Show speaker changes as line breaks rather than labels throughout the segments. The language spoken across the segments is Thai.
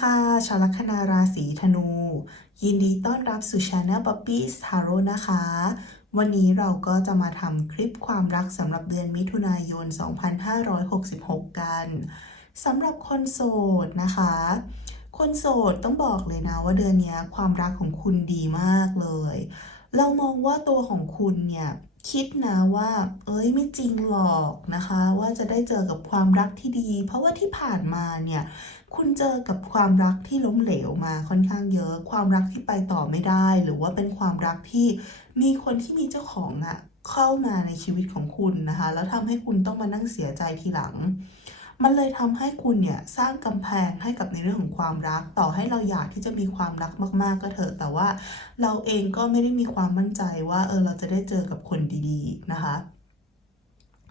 ค่ะ ชาวลัคนาราศีธนู ยินดีต้อนรับสู่ช anel Poppy's Tarot นะคะ วันนี้เราก็จะมาทำคลิปความรักสำหรับเดือนมิถุนายน 2566 กันสำหรับคนโสดนะคะ คนโสดต้องบอกเลยนะว่าเดือนนี้ความรักของคุณดีมากเลย เรามองว่าตัวของคุณเนี่ย คิดนะว่า เอ้ยไม่จริงหรอกนะคะ ว่าจะได้เจอกับความรักที่ดี เพราะว่าที่ผ่านมาเนี่ยคุณเจอกับความรักที่ล้มเหลวมาค่อนข้างเยอะ ความรักที่ไปต่อไม่ได้ หรือว่าเป็นความรักที่มีคนที่มีเจ้าของอะเข้ามาในชีวิตของคุณนะคะ แล้วทำให้คุณต้องมานั่งเสียใจทีหลัง มันเลยทำให้คุณเนี่ยสร้างกำแพงให้กับในเรื่องของความรัก ต่อให้เราอยากที่จะมีความรักมาก ๆ ก็เถอะแต่ว่าเราเองก็ไม่ได้มีความมั่นใจว่าเออเราจะได้เจอกับคนดีๆนะคะ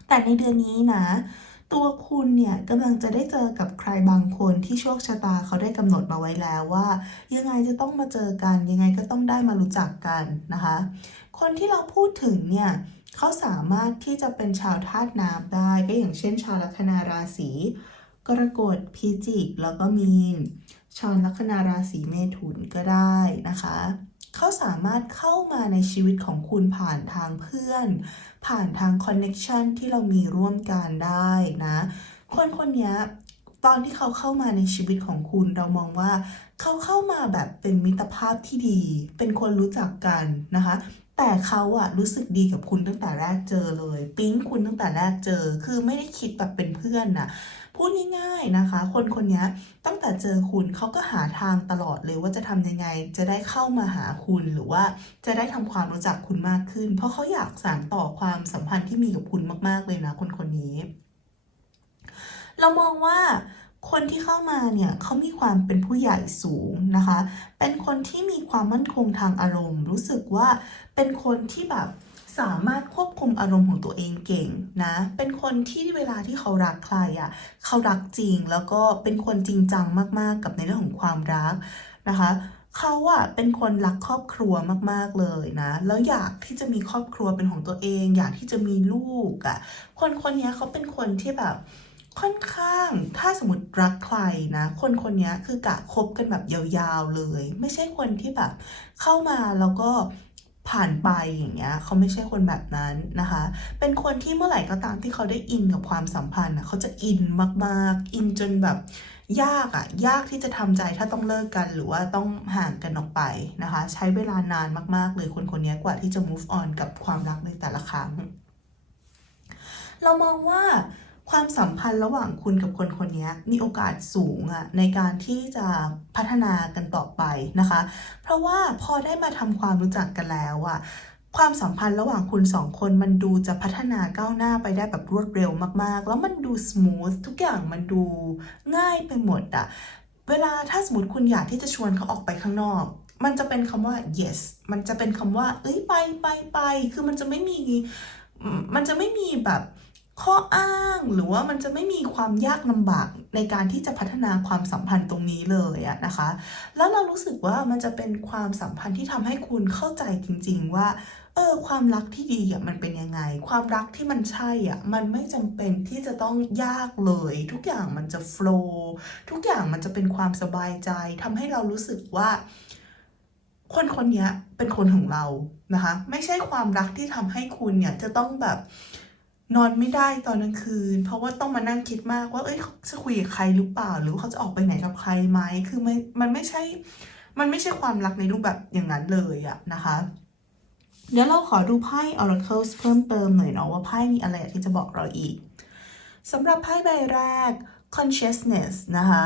แต่ในเดือนนี้นะ ตัวคุณเนี่ยกำลังจะได้เจอกับใครบางคนที่โชคชะตาเขาได้กำหนดมาไว้แล้วว่า ยังไงจะต้องมาเจอกัน ยังไงก็ต้องได้มารู้จักกันนะคะ คนที่เราพูดถึงเนี่ยเขาสามารถที่จะเป็นชาวธาตุน้ำได้ ก็อย่างเช่น ชาวลัคนาราศีกรกฎพิจิก แล้วก็มีนชาวลัคนาราศีเมถุนก็ได้นะคะ เขาสามารถเข้ามาในชีวิตของคุณผ่านทางเพื่อน ผ่านทางคอนเน็ชันที่เรามีร่วมกันได้นะ คนคนนี้ตอนที่เขาเข้ามาในชีวิตของคุณเรามองว่า เขาเข้ามาแบบเป็นมิตรภาพที่ดี เป็นคนรู้จักกันนะคะ แต่เขาอะรู้สึกดีกับคุณตั้งแต่แรกเจอเลย ปิ๊งคุณตั้งแต่แรกเจอ คือไม่ได้คิดแบบเป็นเพื่อนน่ะ พูดง่ายๆนะคะ คนคนนี้ตั้งแต่เจอคุณเขาก็หาทางตลอดเลยว่าจะทำยังไง จะได้เข้ามาหาคุณหรือว่าจะได้ทำความรู้จักคุณมากขึ้น เพราะเขาอยากสานต่อความสัมพันธ์ที่มีกับคุณมากๆเลยนะคนคนนี้ เรามองว่า คนที่เข้ามาเนี่ยเขามีความเป็นผู้ใหญ่สูงนะคะ เป็นคนที่มีความมั่นคงทางอารมณ์ รู้สึกว่าเป็นคนที่แบบสามารถควบคุมอารมณ์ของตัวเองเก่งนะ เป็นคนที่เวลาที่เขารักใครอะ่ะ เขารักจริงแล้วก็เป็นคนจริงจังมากๆ กับในเรื่องของความรักนะคะเขาอะเป็นคนรักครอบครัวมาก ๆ เลยนะ แล้วอยากที่จะมีครอบครัวเป็นของตัวเอง อยากที่จะมีลูกอะคนคนนี้เขาเป็นคนที่แบบ ค่อนข้างถ้าสมมติรักใครนะคนคนนี้คือกะคบกันแบบยาวๆเลย ไม่ใช่คนที่แบบเข้ามาแล้วก็ผ่านไปอย่างเงี้ยเขาไม่ใช่คนแบบนั้นนะคะ เป็นคนที่เมื่อไหร่ก็ตามที่เขาได้อินกับความสัมพันธ์นะเขาจะอินมากๆ อินจนแบบยากอะยากที่จะทำใจถ้าต้องเลิกกันหรือว่าต้องห่างกันออกไปนะคะ ใช้เวลานานมากๆเลยคนคนนี้กว่าที่จะ move on กับความรักในแต่ละครั้ง เรามองว่า ความสัมพันธ์ระหว่างคุณกับคนคนนี้มีโอกาสสูงอะในการที่จะพัฒนากันต่อไปนะคะ เพราะว่าพอได้มาทำความรู้จักกันแล้วอะความสัมพันธ์ระหว่างคุณสองคนมันดูจะพัฒนาก้าวหน้าไปได้แบบรวดเร็วมากๆ แล้วมันดูส o t h ทุกอย่างมันดูง่ายไปหมดอะเวลาถ้าสมมติคุณอยากที่จะชวนเขาออกไปข้างนอก มันจะเป็นคำว่า yes มันจะเป็นคำว่า เอ้ยไปไปไป คือมันจะไม่มี มันจะไม่มีแบบ ข้ออ้างหรือว่ามันจะไม่มีความยากลำบากในการที่จะพัฒนาความสัมพันธ์ตรงนี้เลยอะนะคะ แล้วเรารู้สึกว่ามันจะเป็นความสัมพันธ์ที่ทำให้คุณเข้าใจจริง ๆ ว่าเออความรักที่ดีอะมันเป็นยังไง ความรักที่มันใช่อะมันไม่จำเป็นที่จะต้องยากเลย ทุกอย่างมันจะโฟล์ทุกอย่างมันจะเป็นความสบายใจทำให้เรารู้สึกว่า คนคนนี้เป็นคนของเรานะคะ ไม่ใช่ความรักที่ทำให้คุณเนี่ยจะต้องแบบ นอนไม่ได้ตอนกลางคืน เพราะว่าต้องมานั่งคิดมากว่า เอ้ยเขาจะคุยกับใครหรือเปล่า หรือเขาจะออกไปไหนกับใครไหมคือมันมันไม่ใช่ มันไม่ใช่ความรักในรูปแบบอย่างนั้นเลยอะนะคะ เดี๋ยวเราขอดูไพ่ Oracle เพิ่มเติมหน่อยเนาะว่าไพ่มีอะไรที่จะบอกเราอีกสำหรับไพ่ใบแรก consciousness นะคะ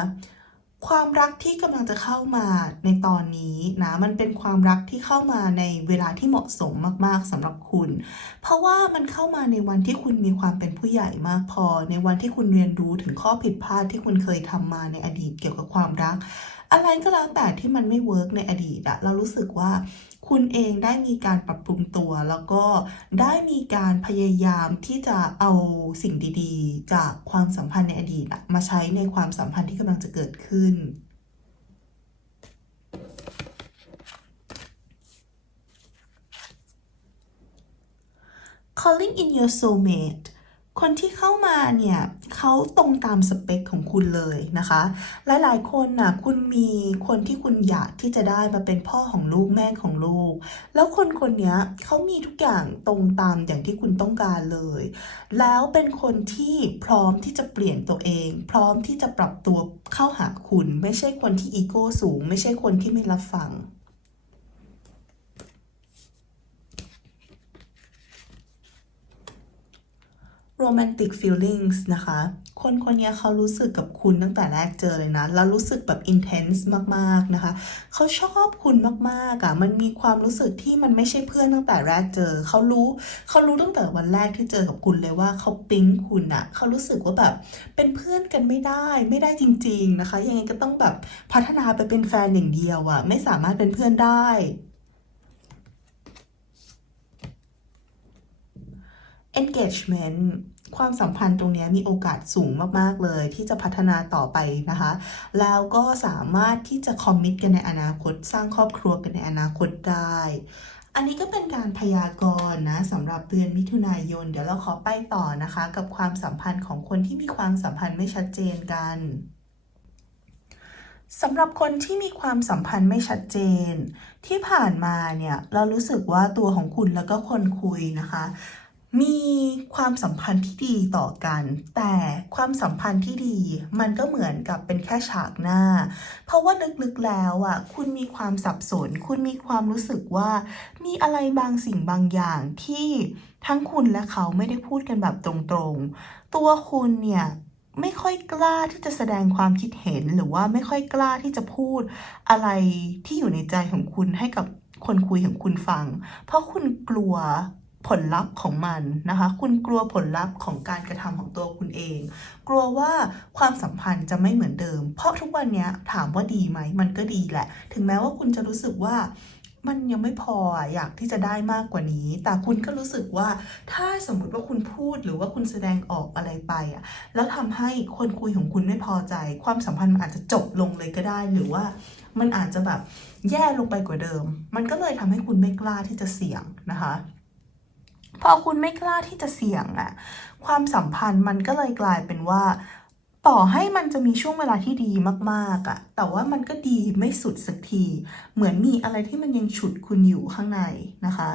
ความรักที่กำลังจะเข้ามาในตอนนี้นะมันเป็นความรักที่เข้ามาในเวลาที่เหมาะสมมาก ๆสำหรับคุณ เพราะว่ามันเข้ามาในวันที่คุณมีความเป็นผู้ใหญ่มากพอ ในวันที่คุณเรียนรู้ถึงข้อผิดพลาดที่คุณเคยทำมาในอดีตเกี่ยวกับความรัก อะไรก็แล้วแต่ที่มันไม่เวิร์กในอดีตอะเรารู้สึกว่าคุณเองได้มีการปรับปรุงตัว แล้วก็ได้มีการพยายามที่จะเอาสิ่งดี ๆ จากความสัมพันธ์ในอดีตมาใช้ในความสัมพันธ์ที่กำลังจะเกิดขึ้น calling in your soulmate คนที่เข้ามาเนี่ยเขาตรงตามสเปคของคุณเลยนะคะ หลายๆ คนน่ะคุณมีคนที่คุณอยากที่จะได้มาเป็นพ่อของลูกแม่ของลูก แล้วคนคนนี้เขามีทุกอย่างตรงตามอย่างที่คุณต้องการเลย แล้วเป็นคนที่พร้อมที่จะเปลี่ยนตัวเอง พร้อมที่จะปรับตัวเข้าหาคุณ ไม่ใช่คนที่อีโก้สูง ไม่ใช่คนที่ไม่รับฟัง romantic feelings นะคะ คนคนนี้เขารู้สึกกับคุณตั้งแต่แรกเจอเลยนะ แล้วรู้สึกแบบ intense มากๆนะคะ เขาชอบคุณมากๆอะ่ะ มันมีความรู้สึกที่มันไม่ใช่เพื่อนตั้งแต่แรกเจอ เขารู้เขารู้ตั้งแต่วันแรกที่เจอกับคุณเลยว่าเขาปิ๊งคุณอะ่ะ เขารู้สึกว่าแบบเป็นเพื่อนกันไม่ได้ไม่ได้จริง ๆนะคะ ยังไงก็ต้องแบบพัฒนาไปเป็นแฟนอย่างเดียวอะ่ะ ไม่สามารถเป็นเพื่อนได้ engagement ความสัมพันธ์ตรงนี้มีโอกาสสูงมาก ๆ เลย ที่จะพัฒนาต่อไปนะคะ แล้วก็สามารถที่จะคอมมิตกันในอนาคต สร้างครอบครัวกันในอนาคตได้ อันนี้ก็เป็นการพยากรณ์นะสำหรับเดือนมิถุนายน เดี๋ยวเราขอไปต่อนะคะ กับความสัมพันธ์ของคนที่มีความสัมพันธ์ไม่ชัดเจนกันสำหรับคนที่มีความสัมพันธ์ไม่ชัดเจน ที่ผ่านมาเนี่ย เรารู้สึกว่าตัวของคุณแล้วก็คนคุยนะคะ มีความสัมพันธ์ที่ดีต่อกัน แต่ความสัมพันธ์ที่ดีมันก็เหมือนกับเป็นแค่ฉากหน้า เพราะว่าลึกๆแล้วอะคุณมีความสับสน คุณมีความรู้สึกว่า มีอะไรบางสิ่งบางอย่างที่ทั้งคุณและเขาไม่ได้พูดกันแบบตรงๆ ตัวคุณเนี่ยไม่ค่อยกล้าที่จะแสดงความคิดเห็นหรือว่าไม่ค่อยกล้าที่จะพูดอะไรที่อยู่ในใจของคุณให้กับคนคุยของคุณฟัง เพราะคุณกลัว ผลลัพธ์ของมันนะคะ คุณกลัวผลลัพธ์ของการกระทำของตัวคุณเอง กลัวว่าความสัมพันธ์จะไม่เหมือนเดิม เพราะทุกวันนี้ถามว่าดีไหม มันก็ดีแหละ ถึงแม้ว่าคุณจะรู้สึกว่ามันยังไม่พออยากที่จะได้มากกว่านี้ แต่คุณก็รู้สึกว่าถ้าสมมุติว่าคุณพูดหรือว่าคุณแสดงออกอะไรไปอะแล้วทำให้คนคุยของคุณไม่พอใจ ความสัมพันธ์มันอาจจะจบลงเลยก็ได้หรือว่ามันอาจจะแบบแย่ลงไปกว่าเดิม มันก็เลยทำให้คุณไม่กล้าที่จะเสี่ยงนะคะ พอคุณไม่กล้าที่จะเสี่ยงอะความสัมพันธ์มันก็เลยกลายเป็นว่า ต่อให้มันจะมีช่วงเวลาที่ดีมากๆอะแต่ว่ามันก็ดีไม่สุดสักที เหมือนมีอะไรที่มันยังฉุดคุณอยู่ข้างในนะคะ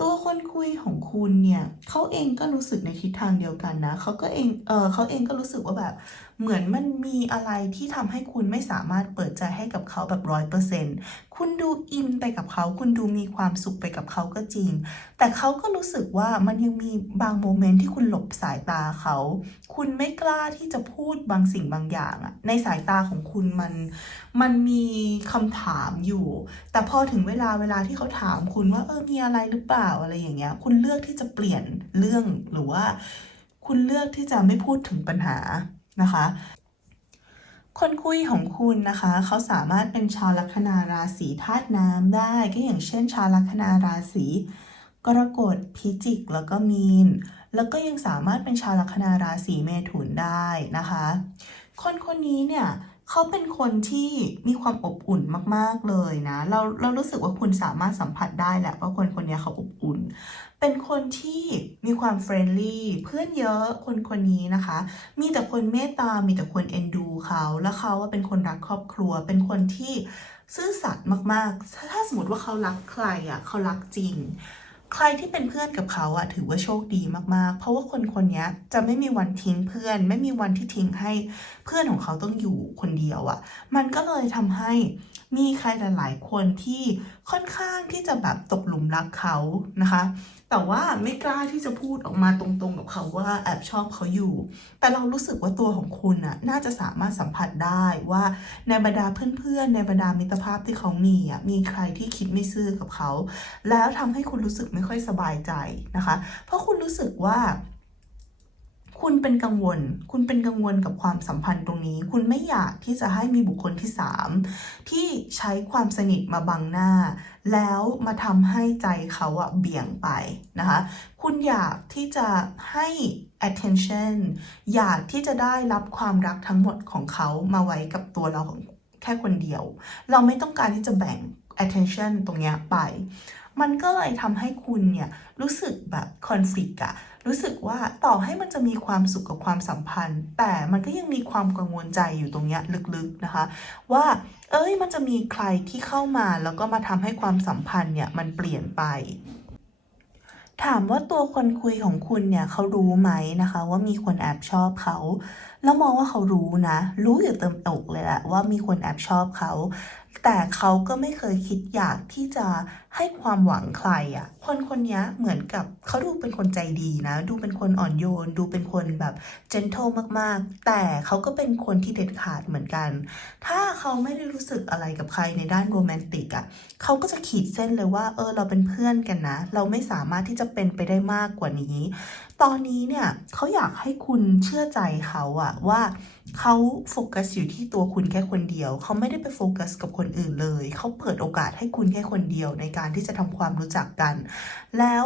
ตัวคนคุยของคุณเนี่ยเขาเองก็รู้สึกในทิศทางเดียวกันนะเขาก็เองเออเขาเองก็รู้สึกว่าแบบเหมือนมันมีอะไรที่ทำให้คุณไม่สามารถเปิดใจให้กับเขาแบบร้อยเปอร์เซ็นต์คุณดูอินไปกับเขา คุณดูมีความสุขไปกับเขาก็จริง แต่เขาก็รู้สึกว่ามันยังมีบางโมเมนต์ที่คุณหลบสายตาเขา คุณไม่กล้าที่จะพูดบางสิ่งบางอย่างอะในสายตาของคุณมัน มันมีคำถามอยู่ แต่พอถึงเวลาเวลาที่เขาถามคุณว่าเออมีอะไรหรือเปล่าอะไรอย่างเงี้ย คุณเลือกที่จะเปลี่ยนเรื่องหรือว่า คุณเลือกที่จะไม่พูดถึงปัญหา นะคะ คนคุยของคุณนะคะ เขาสามารถเป็นชาวลัคนาราศีธาตุน้ำได้ ก็อย่างเช่น ชาวลัคนาราศีกรกฎพิจิก แล้วก็มีน แล้วก็ยังสามารถเป็นชาวลัคนาราศีเมถุนได้นะคะ คนคนนี้เนี่ย เขาเป็นคนที่มีความอบอุ่นมาก ๆ เลยนะ เราเรารู้สึกว่าคุณสามารถสัมผัสได้แหละว่าคนคนนี้เขาอบอุ่น เป็นคนที่มีความเฟรนลี่เพื่อนเยอะคนคนนี้นะคะ มีแต่คนเมตตา มีแต่คนเอ็นดูเขาแล้วเขาว่าเป็นคนรักครอบครัว เป็นคนที่ซื่อสัตย์มาก ๆ ถ้าถ้าสมมติว่าเขารักใครอะเขารักจริง ใครที่เป็นเพื่อนกับเขาอะถือว่าโชคดีมากๆ เพราะว่าคนคนนี้จะไม่มีวันทิ้งเพื่อน ไม่มีวันที่ทิ้งให้เพื่อนของเขาต้องอยู่คนเดียวอะมันก็เลยทำให้มีใครหลาย ๆ คนที่ค่อนข้างที่จะแบบตกหลุมรักเขานะคะ แต่ว่าไม่กล้าที่จะพูดออกมาตรงๆกับเขาว่าแอบชอบเขาอยู่ แต่เรารู้สึกว่าตัวของคุณน่ะน่าจะสามารถสัมผัสได้ว่าในบรรดาเพื่อนๆ ในบรรดามิตรภาพที่เขามีอะมีใครที่คิดไม่ซื่อกับเขา แล้วทำให้คุณรู้สึกไม่ค่อยสบายใจนะคะ เพราะคุณรู้สึกว่า คุณเป็นกังวล คุณเป็นกังวลกับความสัมพันธ์ตรงนี้ คุณไม่อยากที่จะให้มีบุคคลที่สามที่ใช้ความสนิทมาบังหน้า แล้วมาทำให้ใจเขาอะเบี่ยงไปนะคะ คุณอยากที่จะให้ attention อยากที่จะได้รับความรักทั้งหมดของเขามาไว้กับตัวเราแค่คนเดียว เราไม่ต้องการที่จะแบ่ง attention ตรงเนี้ยไป มันก็เลยทำให้คุณเนี่ยรู้สึกแบบ conflict อะ รู้สึกว่าต่อให้มันจะมีความสุขกับความสัมพันธ์ แต่มันก็ยังมีความกังวลใจอยู่ตรงเนี้ยลึกๆนะคะ ว่า เอ้ยมันจะมีใครที่เข้ามาแล้วก็มาทำให้ความสัมพันธ์เนี่ยมันเปลี่ยนไปถามว่าตัวคนคุยของคุณเนี่ยเขารู้ไหมนะคะ ว่ามีคนแอบชอบเขา แล้วมองว่าเขารู้นะ รู้อยู่เต็มอกเลยแหละว่ามีคนแอบชอบเขา แต่เขาก็ไม่เคยคิดอยากที่จะ ให้ความหวังใครอะ่ะ คนคนนี้เหมือนกับเขาดูเป็นคนใจดีนะ ดูเป็นคนอ่อนโยน ดูเป็นคนแบบ gentle มากๆ แต่เขาก็เป็นคนที่เด็ดขาดเหมือนกัน ถ้าเขาไม่ได้รู้สึกอะไรกับใครในด้านโรแมนติกอะ่ะเขาก็จะขีดเส้นเลยว่า เออเราเป็นเพื่อนกันนะ เราไม่สามารถที่จะเป็นไปได้มากกว่านี้ ตอนนี้เนี่ยเขาอยากให้คุณเชื่อใจเขาอะว่าเขาโฟกัสอยู่ที่ตัวคุณแค่คนเดียว เขาไม่ได้ไปโฟกัสกับคนอื่นเลย เขาเปิดโอกาสให้คุณแค่คนเดียวในการที่จะทำความรู้จักกัน แล้ว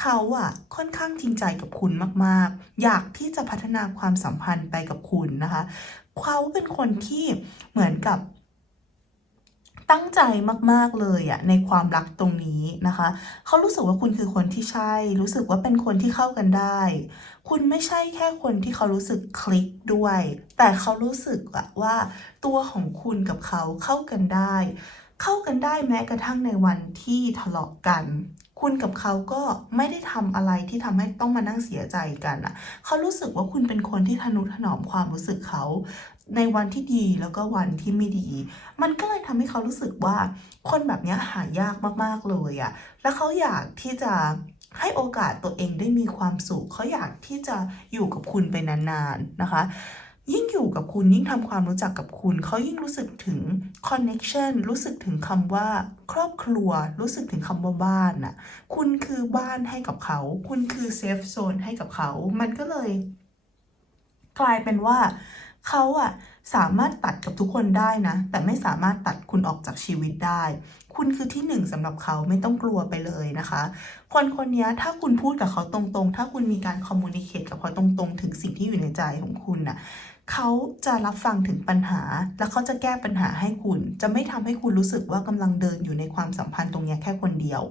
เขาอะค่อนข้างจริงใจกับคุณมากๆ อยากที่จะพัฒนาความสัมพันธ์ไปกับคุณนะคะเขาเป็นคนที่เหมือนกับตั้งใจมาก ๆ เลยอะในความรักตรงนี้นะคะ เขารู้สึกว่าคุณคือคนที่ใช่ รู้สึกว่าเป็นคนที่เข้ากันได้ คุณไม่ใช่แค่คนที่เขารู้สึกคลิกด้วย แต่เขารู้สึกอะว่าตัวของคุณกับเขาเข้ากันได้ เข้ากันได้แม้กระทั่งในวันที่ทะเลาะกัน คุณกับเขาก็ไม่ได้ทำอะไรที่ทำให้ต้องมานั่งเสียใจกันอะเขารู้สึกว่าคุณเป็นคนที่ทนุถนอมความรู้สึกเขาในวันที่ดีแล้วก็วันที่ไม่ดี มันก็เลยทำให้เขารู้สึกว่า คนแบบนี้หายากมากๆเลยอะแล้วเขาอยากที่จะให้โอกาสตัวเองได้มีความสุขเขาอยากที่จะอยู่กับคุณไปนานๆนะคะ ยิ่งอยู่กับคุณยิ่งทำความรู้จักกับคุณ เขายิ่งรู้สึกถึง connection รู้สึกถึงคำว่า ครอบครัว รู้สึกถึงคำว่าบ้านน่ะ คุณคือบ้านให้กับเขา คุณคือ safe zone ให้กับเขา มันก็เลย กลายเป็นว่า เขาอะสามารถตัดกับทุกคนได้นะ แต่ไม่สามารถตัดคุณออกจากชีวิตได้ คุณคือที่หนึ่งสำหรับเขาไม่ต้องกลัวไปเลยนะคะ คนคนนี้ถ้าคุณพูดกับเขาตรงๆ ถ้าคุณมีการคอมมูนิเคตกับเขาตรงๆ ถึงสิ่งที่อยู่ในใจของคุณน่ะ เขาจะรับฟังถึงปัญหา แล้วเขาจะแก้ปัญหาให้คุณ จะไม่ทำให้คุณรู้สึกว่ากำลังเดินอยู่ในความสัมพันธ์ตรงนี้แค่คนเดียว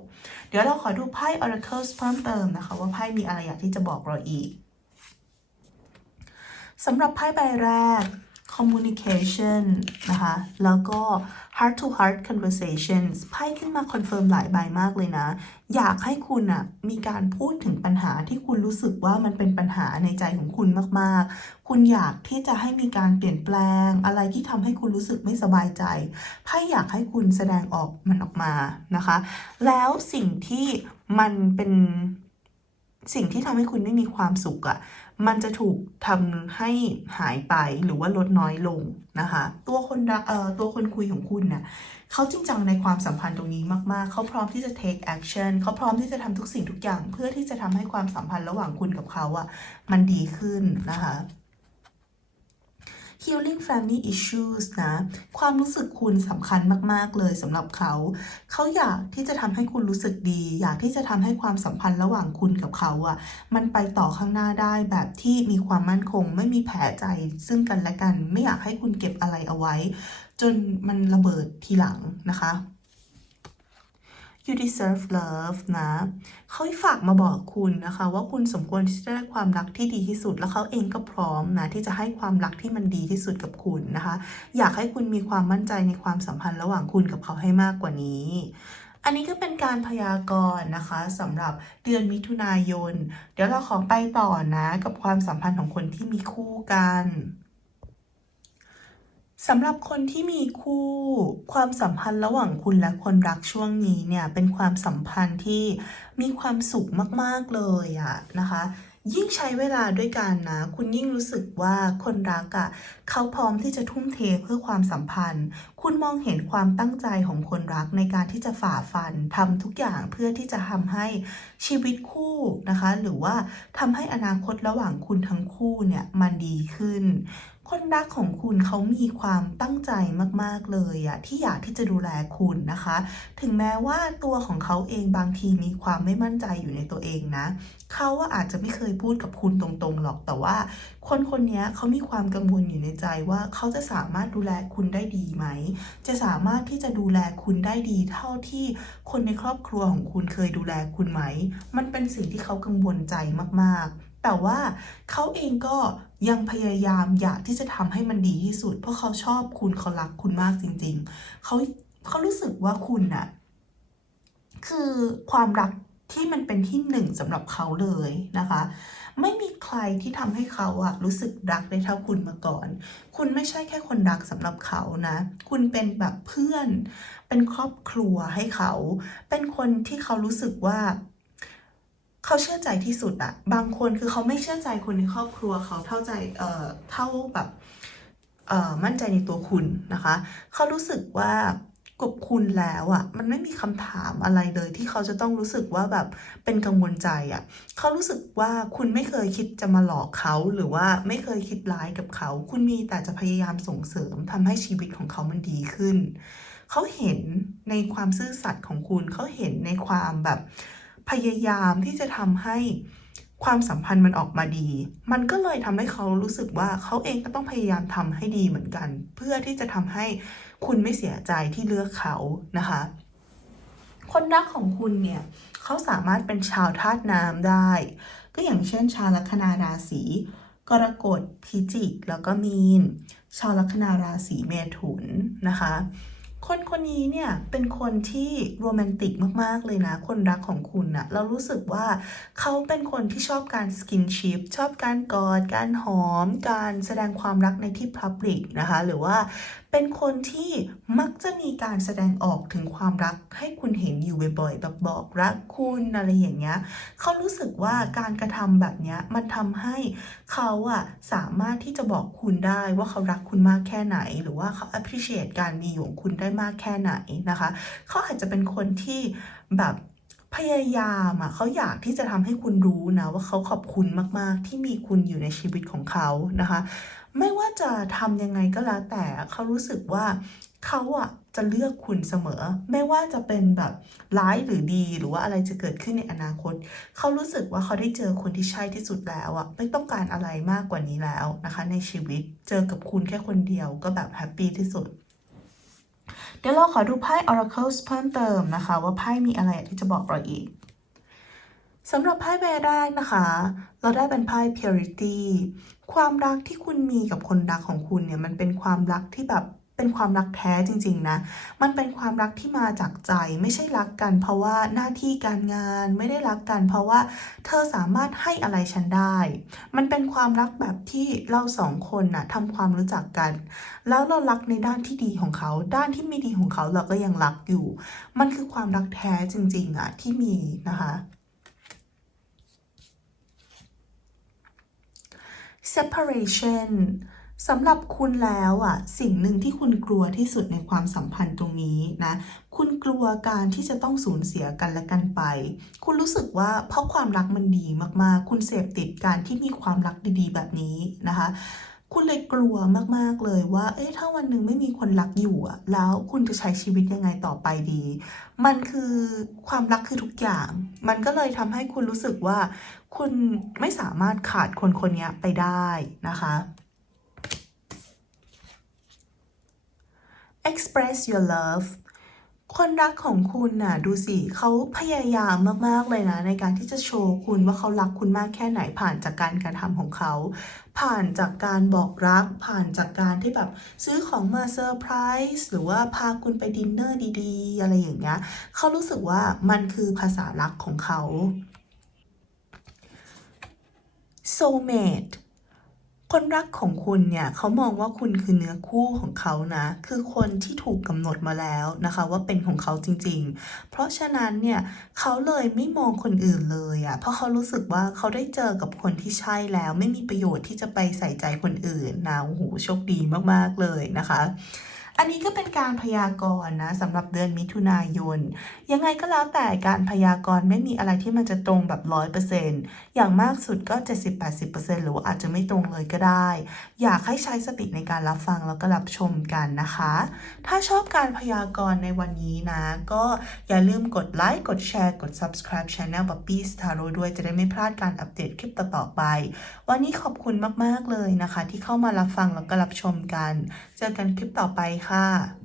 เดี๋ยวเราขอดูไพ่ Oracle เพิ่มเติมนะคะ ว่าไพ่มีอะไรอยากที่จะบอกเราอีกสำหรับไพ่ใบแรก communication นะคะ แล้วก็ heart to heart conversations ไพ่ขึ้นมาคอนเฟิร์มหลายใบมากเลยนะ อยากให้คุณอะมีการพูดถึงปัญหาที่คุณรู้สึกว่ามันเป็นปัญหาในใจของคุณมากๆ คุณอยากที่จะให้มีการเปลี่ยนแปลง อะไรที่ทำให้คุณรู้สึกไม่สบายใจ ไพ่อยากให้คุณแสดงออกมันออกมานะคะ แล้วสิ่งที่มันเป็น สิ่งที่ทำให้คุณไม่มีความสุขอะมันจะถูกทำให้หายไปหรือว่าลดน้อยลงนะคะ ตัวคนรักเอ่อตัวคนคุยของคุณเนี่ยเขาจริงจังในความสัมพันธ์ตรงนี้มาก ๆ เขาพร้อมที่จะ take action เขาพร้อมที่จะทำทุกสิ่งทุกอย่าง เพื่อที่จะทำให้ความสัมพันธ์ระหว่างคุณกับเขาอะ มันดีขึ้นนะคะ healing family issues นะ ความรู้สึกคุณสำคัญมาก ๆ เลยสำหรับเขา เขาอยากที่จะทำให้คุณรู้สึกดี อยากที่จะทำให้ความสัมพันธ์ระหว่างคุณกับเขาอะมันไปต่อข้างหน้าได้แบบที่มีความมั่นคง ไม่มีแผลใจซึ่งกันและกัน ไม่อยากให้คุณเก็บอะไรเอาไว้ จนมันระเบิดทีหลังนะคะ you deserve love นะเขาฝากมาบอกคุณนะคะ ว่าคุณสมควรที่จะได้ความรักที่ดีที่สุด แล้วเขาเองก็พร้อมนะที่จะให้ความรักที่มันดีที่สุดกับคุณนะคะ อยากให้คุณมีความมั่นใจในความสัมพันธ์ระหว่างคุณกับเขาให้มากกว่านี้อันนี้ก็เป็นการพยากรณ์นะคะสำหรับเดือนมิถุนายน เดี๋ยวเราขอไปต่อนะกับความสัมพันธ์ของคนที่มีคู่กัน สำหรับคนที่มีคู่ ความสัมพันธ์ระหว่างคุณและคนรักช่วงนี้เนี่ย เป็นความสัมพันธ์ที่มีความสุขมาก ๆ เลยอะนะคะ ยิ่งใช้เวลาด้วยกันนะ คุณยิ่งรู้สึกว่าคนรักอะ่ะเขาพร้อมที่จะทุ่มเทเพื่อความสัมพันธ์ คุณมองเห็นความตั้งใจของคนรักในการที่จะฝ่าฟันทำทุกอย่างเพื่อที่จะทำให้ชีวิตคู่นะคะ หรือว่าทำให้อนาคตระหว่างคุณทั้งคู่เนี่ยมันดีขึ้น คนรักของคุณเขามีความตั้งใจมากๆเลยอะที่อยากที่จะดูแลคุณนะคะ ถึงแม้ว่าตัวของเขาเองบางทีมีความไม่มั่นใจอยู่ในตัวเองนะเขาว่าอาจจะไม่เคยพูดกับคุณตรงๆหรอกแต่ว่า คนคนนี้เขามีความกังวลอยู่ในใจว่าเขาจะสามารถดูแลคุณได้ดีไหม จะสามารถที่จะดูแลคุณได้ดีเท่าที่คนในครอบครัวของคุณเคยดูแลคุณไหม มันเป็นสิ่งที่เขากังวลใจมากๆ แต่ว่าเขาเองก็ ยังพยายามอยากที่จะทำให้มันดีที่สุด เพราะเขาชอบคุณเขารักคุณมากจริง ๆ เขาเขารู้สึกว่าคุณน่ะคือความรักที่มันเป็นที่หนึ่งสำหรับเขาเลยนะคะ ไม่มีใครที่ทำให้เขาอะรู้สึกรักได้เท่าคุณมาก่อน คุณไม่ใช่แค่คนรักสำหรับเขานะ คุณเป็นแบบเพื่อน เป็นครอบครัวให้เขา เป็นคนที่เขารู้สึกว่า เขาเชื่อใจที่สุดอะบางคนคือเขาไม่เชื่อใจคนในครอบครัวเขาเท่าใจเอ่อเท่าแบบเอ่อมั่นใจในตัวคุณนะคะ เขารู้สึกว่ากับคุณแล้วอะมันไม่มีคำถามอะไรเลยที่เขาจะต้องรู้สึกว่าแบบเป็นกังวลใจอะเขารู้สึกว่าคุณไม่เคยคิดจะมาหลอกเขาหรือว่าไม่เคยคิดร้ายกับเขา คุณมีแต่จะพยายามส่งเสริมทำให้ชีวิตของเขามันดีขึ้น เขาเห็นในความซื่อสัตย์ของคุณเขาเห็นในความแบบ พยายามที่จะทำให้ความสัมพันธ์มันออกมาดี มันก็เลยทำให้เขารู้สึกว่าเขาเองก็ต้องพยายามทำให้ดีเหมือนกัน เพื่อที่จะทำให้คุณไม่เสียใจที่เลือกเขานะคะ คนรักของคุณเนี่ยเขาสามารถเป็นชาวธาตุน้ำได้ ก็อย่างเช่น ชาวลัคนาราศีกรกฎพิจิก แล้วก็มีน ชาวลัคนาราศีเมถุนนะคะ คนคนนี้เนี่ยเป็นคนที่โรแมนติกมาก ๆ เลยนะ คนรักของคุณนะเรารู้สึกว่าเขาเป็นคนที่ชอบการสกินชิพชอบการกอด การหอม การแสดงความรักในที่พับลิกนะคะ หรือว่า เป็นคนที่มักจะมีการแสดงออกถึงความรักให้คุณเห็นอยู่บ่อยๆแบบบอกรักคุณอะไรอย่างเงี้ยเขารู้สึกว่าการกระทำแบบเนี้ยมันทำให้เขาอะสามารถที่จะบอกคุณได้ว่าเขารักคุณมากแค่ไหน หรือว่าเขา appreciate การมีอยู่ของคุณได้มากแค่ไหนนะคะ เขาอาจจะเป็นคนที่แบบ พยายามอะเขาอยากที่จะทำให้คุณรู้นะว่าเขาขอบคุณมาก ๆ ที่มีคุณอยู่ในชีวิตของเขานะคะ ไม่ว่าจะทำยังไงก็แล้วแต่เขารู้สึกว่าเขาอะจะเลือกคุณเสมอ ไม่ว่าจะเป็นแบบร้ายหรือดีหรือว่าอะไรจะเกิดขึ้นในอนาคต เขารู้สึกว่าเขาได้เจอคนที่ใช่ที่สุดแล้วอะไม่ต้องการอะไรมากกว่านี้แล้วนะคะ ในชีวิตเจอกับคุณแค่คนเดียวก็แบบแฮปปี้ที่สุด เดี๋ยวเราขอดูไพ่ Oracle เพิ่มเติมนะคะ ว่าไพ่มีอะไรที่จะบอกเราอีกสำหรับไพ่ใบแรกนะคะ เราได้เป็นไพ่ purity ความรักที่คุณมีกับคนรักของคุณเนี่ย มันเป็นความรักที่แบบ เป็นความรักแท้จริง ๆ นะ มันเป็นความรักที่มาจากใจไม่ใช่รักกัน เพราะว่าหน้าที่การงานไม่ได้รักกัน เพราะว่าเธอสามารถให้อะไรฉันได้ มันเป็นความรักแบบที่เราสองคนน่ะทำความรู้จักกัน แล้วเรารักในด้านที่ดีของเขา ด้านที่ไม่ดีของเขาเราก็ยังรักอยู่ มันคือความรักแท้จริง ๆอะที่มีนะคะ separation สำหรับคุณแล้วอะสิ่งหนึ่งที่คุณกลัวที่สุดในความสัมพันธ์ตรงนี้นะ คุณกลัวการที่จะต้องสูญเสียกันและกันไป คุณรู้สึกว่าเพราะความรักมันดีมากๆ คุณเสพติดการที่มีความรักดีๆ แบบนี้นะคะ คุณเลยกลัวมากๆเลยว่า เอ๊ะถ้าวันหนึ่งไม่มีคนรักอยู่อะแล้วคุณจะใช้ชีวิตยังไงต่อไปดี มันคือความรักคือทุกอย่าง มันก็เลยทำให้คุณรู้สึกว่า คุณไม่สามารถขาดคนคนนี้ไปได้นะคะ express your love คนรักของคุณน่ะดูสิเขาพยายามมากๆเลยนะ ในการที่จะโชว์คุณว่าเขารักคุณมากแค่ไหนผ่านจากการการทำของเขา ผ่านจากการบอกรัก ผ่านจากการที่แบบซื้อของมาเซอร์ไพรส์หรือว่าพาคุณไปดินเนอร์ดีๆ อะไรอย่างเงี้ยเขารู้สึกว่ามันคือภาษารักของเขา soulmate คนรักของคุณเนี่ยเขามองว่าคุณคือเนื้อคู่ของเขานะ คือคนที่ถูกกำหนดมาแล้วนะคะ ว่าเป็นของเขาจริง ๆ เพราะฉะนั้นเนี่ยเขาเลยไม่มองคนอื่นเลยอะ่ะเพราะเขารู้สึกว่าเขาได้เจอกับคนที่ใช่แล้ว ไม่มีประโยชน์ที่จะไปใส่ใจคนอื่นนะโอ้โหโชคดีมากๆเลยนะคะ อันนี้ก็เป็นการพยากรณ์นะสำหรับเดือนมิถุนายน ยังไงก็แล้วแต่การพยากรณ์ไม่มีอะไรที่มันจะตรงแบบร้อยเปอร์เซ็นต์อย่างมากสุดก็ 70-80%หรือว่าอาจจะไม่ตรงเลยก็ได้ อยากให้ใช้สติในการรับฟังแล้วก็รับชมกันนะคะ ถ้าชอบการพยากรณ์ในวันนี้นะ ก็อย่าลืมกดไลค์กดแชร์กด subscribe channel Puppy Tarot ด้วยจะได้ไม่พลาดการอัปเดตคลิปต่อๆไป วันนี้ขอบคุณมากๆเลยนะคะ ที่เข้ามารับฟังแล้วก็รับชมกัน เจอกันคลิปต่อไปค่ะ他